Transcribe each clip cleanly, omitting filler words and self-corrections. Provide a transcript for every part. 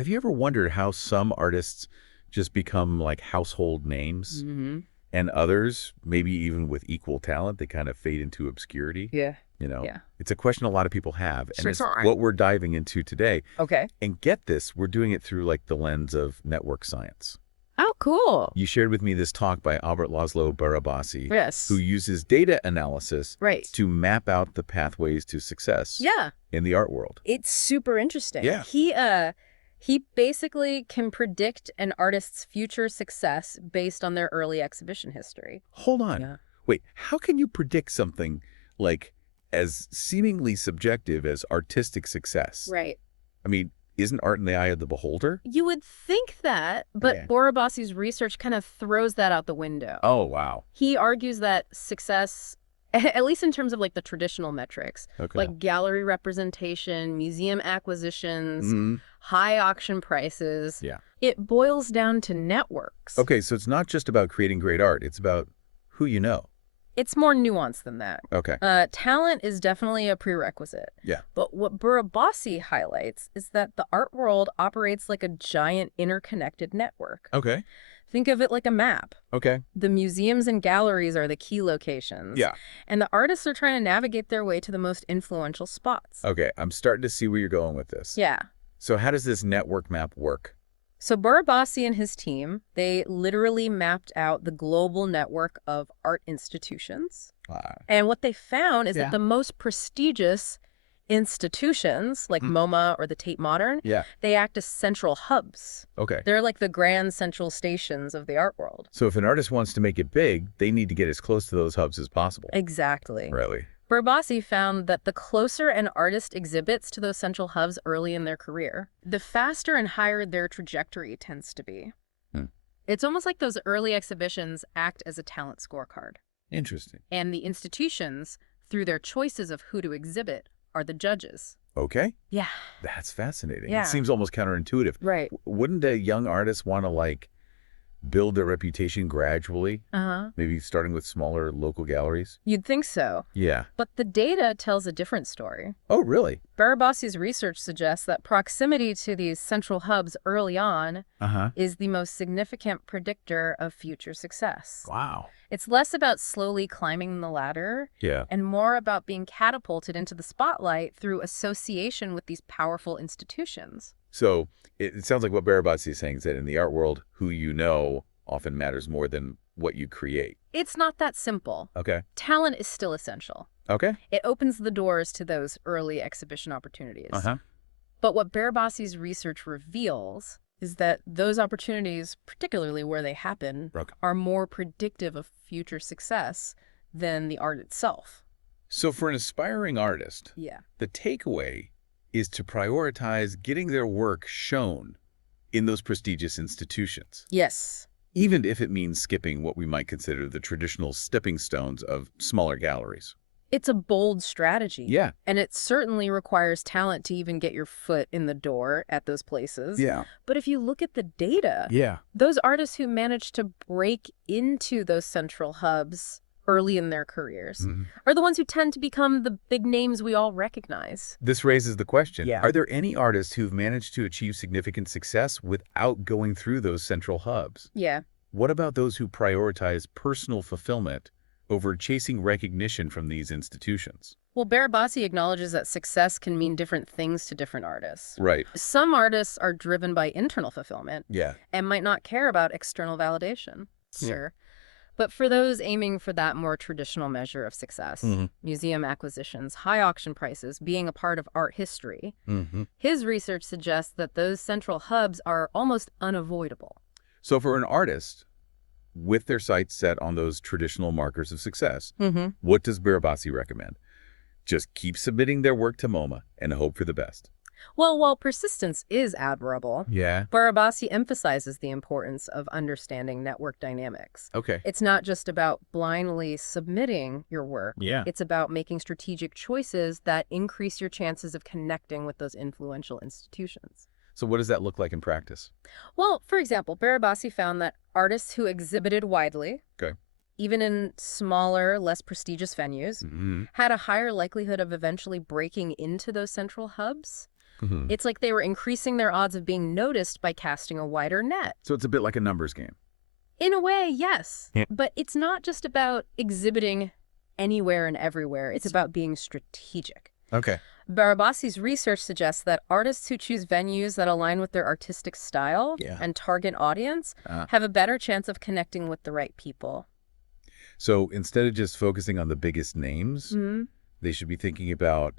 Have you ever wondered how some artists just become like household names Hmm. and others, maybe even with equal talent, they kind of fade into obscurity? Yeah. You know, Yeah. it's a question a lot of people have, and it's Sure. what we're diving into today. Okay. And get this, we're doing it through like the lens of network science. Oh, cool. You shared with me this talk by Albert Laszlo Barabasi, who Yes. uses data analysis Right. to map out the pathways to success Yeah. in the art world. It's super interesting. Yeah. He basically can predict an artist's future success based on their early exhibition history. Hold on. Yeah. Wait, how can you predict something like as seemingly subjective as artistic success? Right. I mean, isn't art in the eye of the beholder? You would think that, but Yeah. Borabasi's research kind of throws that out the window. Oh, wow. He argues that success, at least in terms of like the traditional metrics, Okay. like gallery representation, museum acquisitions, Hmm. high auction prices, Yeah. it boils down to networks. Okay, so it's not just about creating great art. It's about who you know. It's more nuanced than that. Okay. Talent is definitely a prerequisite. Yeah. But what Burabasi highlights is that the art world operates like a giant interconnected network. Okay. Think of it like a map. Okay. The museums and galleries are the key locations. Yeah. And the artists are trying to navigate their way to the most influential spots. Okay, I'm starting to see where you're going with this. Yeah. So how does this network map work? So Burabasi and his team, they literally mapped out the global network of art institutions. And what they found is that the most prestigious institutions, like MoMA or the Tate Modern, Yeah. they act as central hubs. Okay. They're like the grand central stations of the art world. So if an artist wants to make it big, they need to get as close to those hubs as possible. Exactly. Really? Burabasi found that the closer an artist exhibits to those central hubs early in their career, the faster and higher their trajectory tends to be. Hmm. It's almost like those early exhibitions act as a talent scorecard. Interesting. And the institutions, through their choices of who to exhibit, are the judges. Okay. Yeah. That's fascinating. Yeah. It seems almost counterintuitive. Right. Wouldn't a young artist want to like build their reputation gradually? Uh-huh. Maybe starting with smaller local galleries? You'd think so. Yeah. But the data tells a different story. Oh, really? Barabasi's research suggests that proximity to these central hubs early on Uh-huh. is the most significant predictor of future success. Wow. It's less about slowly climbing the ladder Yeah. and more about being catapulted into the spotlight through association with these powerful institutions. So it sounds like what Barabasi is saying is that in the art world, who you know often matters more than what you create. It's not that simple. Okay. Talent is still essential. Okay. It opens the doors to those early exhibition opportunities. Uh-huh. But what Barabasi's research reveals is that those opportunities, particularly where they happen, Okay. are more predictive of future success than the art itself. So for an aspiring artist, Yeah. the takeaway is to prioritize getting their work shown in those prestigious institutions, Yes. even if it means skipping what we might consider the traditional stepping stones of smaller galleries. It's a bold strategy. Yeah. And it certainly requires talent to even get your foot in the door at those places. Yeah. But if you look at the data, Yeah. those artists who manage to break into those central hubs early in their careers Mhm. are the ones who tend to become the big names we all recognize. This raises the question, Yeah. are there any artists who've managed to achieve significant success without going through those central hubs? Yeah. What about those who prioritize personal fulfillment over chasing recognition from these institutions? Well, Barabasi acknowledges that success can mean different things to different artists. Right. Some artists are driven by internal fulfillment Yeah. and might not care about external validation. Yeah. Sure. But for those aiming for that more traditional measure of success, Mhm. museum acquisitions, high auction prices, being a part of art history, Mm-hmm. his research suggests that those central hubs are almost unavoidable. So for an artist, with their sights set on those traditional markers of success, Mm-hmm. what does Barabasi recommend? Just keep submitting their work to MoMA and hope for the best. Well, while persistence is admirable, Yeah. Barabasi emphasizes the importance of understanding network dynamics. Okay. It's not just about blindly submitting your work. Yeah. It's about making strategic choices that increase your chances of connecting with those influential institutions. So what does that look like in practice? Well, for example, Barabasi found that artists who exhibited widely, Okay. even in smaller, less prestigious venues, Mm-hmm. had a higher likelihood of eventually breaking into those central hubs. It's like they were increasing their odds of being noticed by casting a wider net. So it's a bit like a numbers game. In a way, yes. Yeah. But it's not just about exhibiting anywhere and everywhere. It's about being strategic. Okay. Barabasi's research suggests that artists who choose venues that align with their artistic style and target audience have a better chance of connecting with the right people. So instead of just focusing on the biggest names, they should be thinking about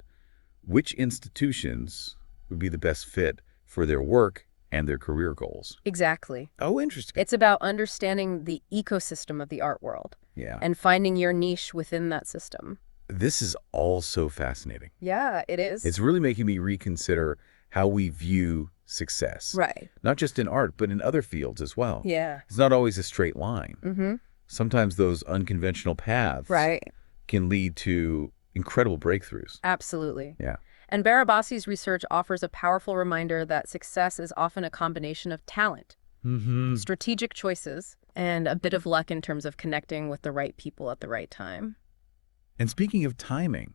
which institutions would be the best fit for their work and their career goals. Exactly. Oh, interesting. It's about understanding the ecosystem of the art world and finding your niche within that system. This is all so fascinating. Yeah, it is. It's really making me reconsider how we view success. Right. Not just in art, but in other fields as well. Yeah. It's not always a straight line. Sometimes those unconventional paths can lead to incredible breakthroughs. Absolutely. Yeah. And Barabasi's research offers a powerful reminder that success is often a combination of talent, strategic choices, and a bit of luck in terms of connecting with the right people at the right time. And speaking of timing,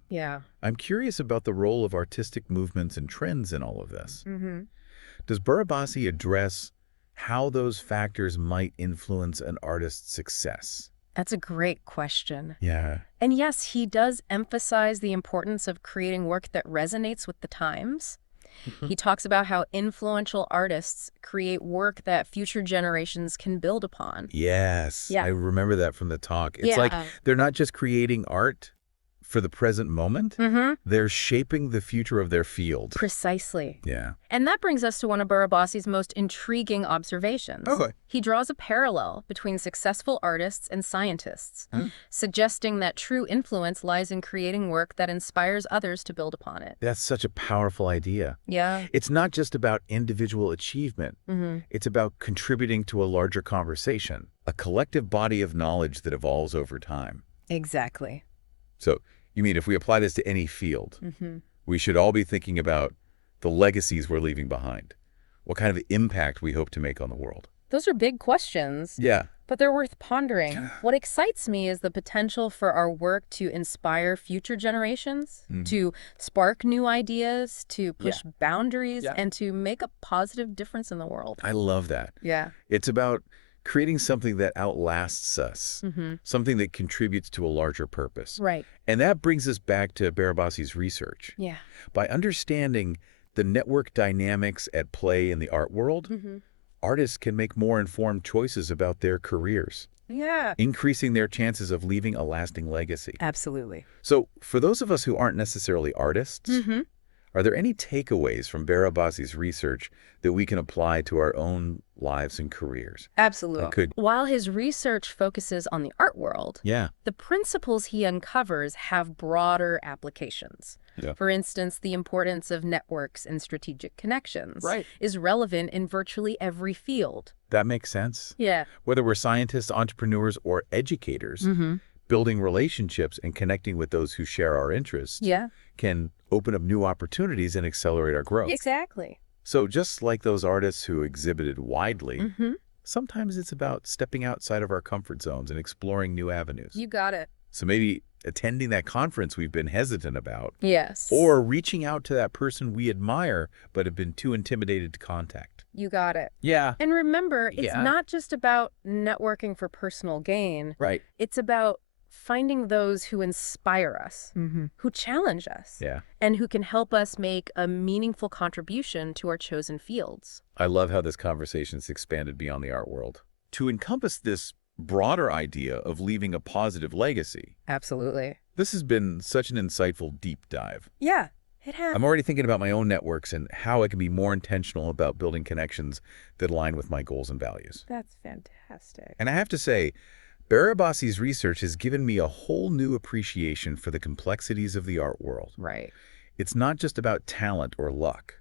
I'm curious about the role of artistic movements and trends in all of this. Does Barabasi address how those factors might influence an artist's success? That's a great question. Yeah. And yes, he does emphasize the importance of creating work that resonates with the times. He talks about how influential artists create work that future generations can build upon. Yes. Yeah. I remember that from the talk. It's like they're not just creating art for the present moment. They're shaping the future of their field. Precisely. Yeah. And that brings us to one of Barabasi's most intriguing observations. Okay. He draws a parallel between successful artists and scientists, suggesting that true influence lies in creating work that inspires others to build upon it. That's such a powerful idea. Yeah. It's not just about individual achievement. It's about contributing to a larger conversation, a collective body of knowledge that evolves over time. Exactly. So, you mean if we apply this to any field, we should all be thinking about the legacies we're leaving behind, what kind of impact we hope to make on the world? Those are big questions. Yeah. But they're worth pondering. What excites me is the potential for our work to inspire future generations, to spark new ideas, to push boundaries, and to make a positive difference in the world. I love that. Yeah. It's about creating something that outlasts us, something that contributes to a larger purpose. Right. And that brings us back to Barabasi's research. Yeah. By understanding the network dynamics at play in the art world, artists can make more informed choices about their careers. Yeah. Increasing their chances of leaving a lasting legacy. Absolutely. So, for those of us who aren't necessarily artists, are there any takeaways from Barabasi's research that we can apply to our own lives and careers? Absolutely. While his research focuses on the art world, the principles he uncovers have broader applications. For instance, the importance of networks and strategic connections is relevant in virtually every field. That makes sense. Yeah. Whether we're scientists, entrepreneurs, or educators, building relationships and connecting with those who share our interests can open up new opportunities and accelerate our growth. Exactly. So just like those artists who exhibited widely, sometimes it's about stepping outside of our comfort zones and exploring new avenues. You got it. So maybe attending that conference we've been hesitant about. Yes. Or reaching out to that person we admire but have been too intimidated to contact. You got it. Yeah. And remember, it's not just about networking for personal gain. Right. It's about finding those who inspire us, who challenge us, and who can help us make a meaningful contribution to our chosen fields. I love how this conversation's expanded beyond the art world to encompass this broader idea of leaving a positive legacy. Absolutely. This has been such an insightful deep dive. Yeah, it has. I'm already thinking about my own networks and how I can be more intentional about building connections that align with my goals and values. That's fantastic. And I have to say, Barabasi's research has given me a whole new appreciation for the complexities of the art world. Right. It's not just about talent or luck.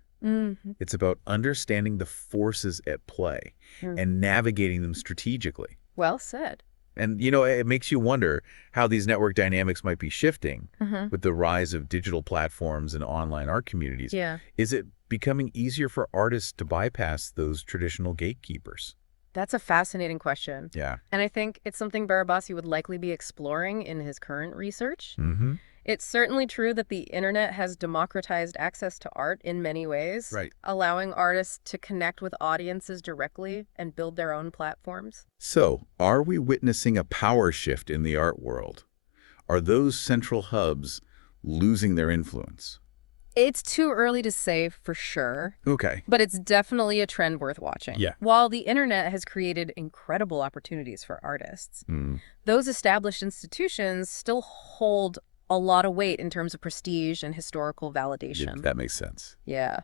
It's about understanding the forces at play and navigating them strategically. Well said. And, you know, it makes you wonder how these network dynamics might be shifting with the rise of digital platforms and online art communities. Yeah. Is it becoming easier for artists to bypass those traditional gatekeepers? That's a fascinating question. Yeah. And I think it's something Barabasi would likely be exploring in his current research. It's certainly true that the internet has democratized access to art in many ways, Right. allowing artists to connect with audiences directly and build their own platforms. So, are we witnessing a power shift in the art world? Are those central hubs losing their influence? It's too early to say for sure, Okay. but it's definitely a trend worth watching. Yeah. While the internet has created incredible opportunities for artists, those established institutions still hold a lot of weight in terms of prestige and historical validation. Yeah, that makes sense. Yeah.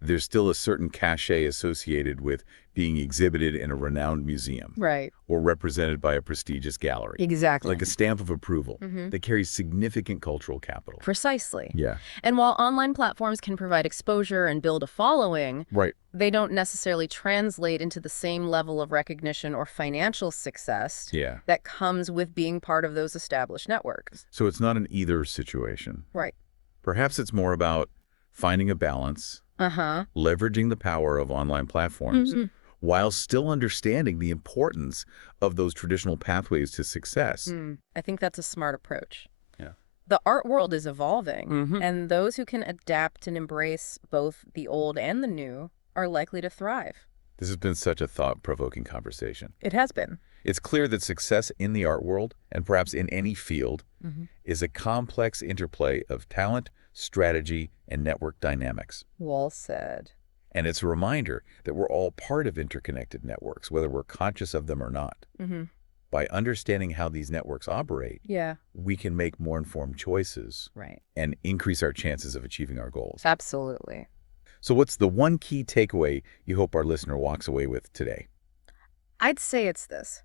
There's still a certain cachet associated with being exhibited in a renowned museum. Right. Or represented by a prestigious gallery. Exactly. Like a stamp of approval that carries significant cultural capital. Precisely. Yeah. And while online platforms can provide exposure and build a following, Right. they don't necessarily translate into the same level of recognition or financial success that comes with being part of those established networks. So it's not an either situation. Right. Perhaps it's more about finding a balance, leveraging the power of online platforms, while still understanding the importance of those traditional pathways to success. I think that's a smart approach. Yeah. The art world is evolving, and those who can adapt and embrace both the old and the new are likely to thrive. This has been such a thought-provoking conversation. It has been. It's clear that success in the art world, and perhaps in any field, is a complex interplay of talent, strategy, and network dynamics. Well said. And it's a reminder that we're all part of interconnected networks, whether we're conscious of them or not. By understanding how these networks operate, we can make more informed choices and increase our chances of achieving our goals. Absolutely. So what's the one key takeaway you hope our listener walks away with today? I'd say it's this.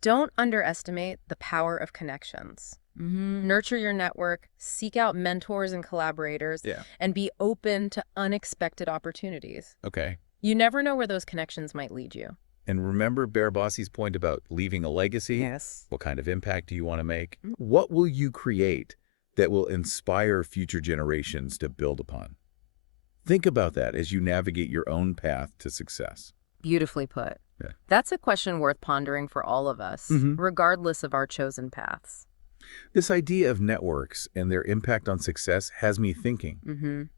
Don't underestimate the power of connections. Nurture your network, seek out mentors and collaborators, and be open to unexpected opportunities. Okay. You never know where those connections might lead you. And remember Barabassi's point about leaving a legacy? Yes. What kind of impact do you want to make? What will you create that will inspire future generations to build upon? Think about that as you navigate your own path to success. Beautifully put. Yeah. That's a question worth pondering for all of us, regardless of our chosen paths. This idea of networks and their impact on success has me thinking.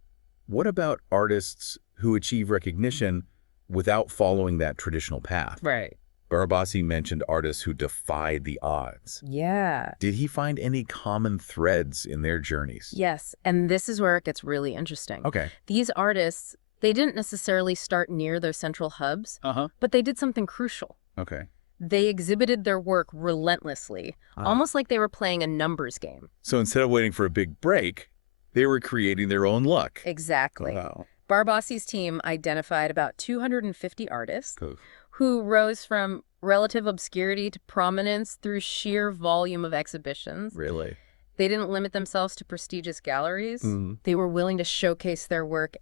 What about artists who achieve recognition without following that traditional path? Right. Barabasi mentioned artists who defied the odds. Yeah. Did he find any common threads in their journeys? Yes, and this is where it gets really interesting. Okay. These artists, they didn't necessarily start near those central hubs, but they did something crucial. Okay. They exhibited their work relentlessly, almost like they were playing a numbers game. So instead of waiting for a big break, they were creating their own luck. Exactly. Wow. Barbassi's team identified about 250 artists who rose from relative obscurity to prominence through sheer volume of exhibitions. Really? They didn't limit themselves to prestigious galleries. They were willing to showcase their work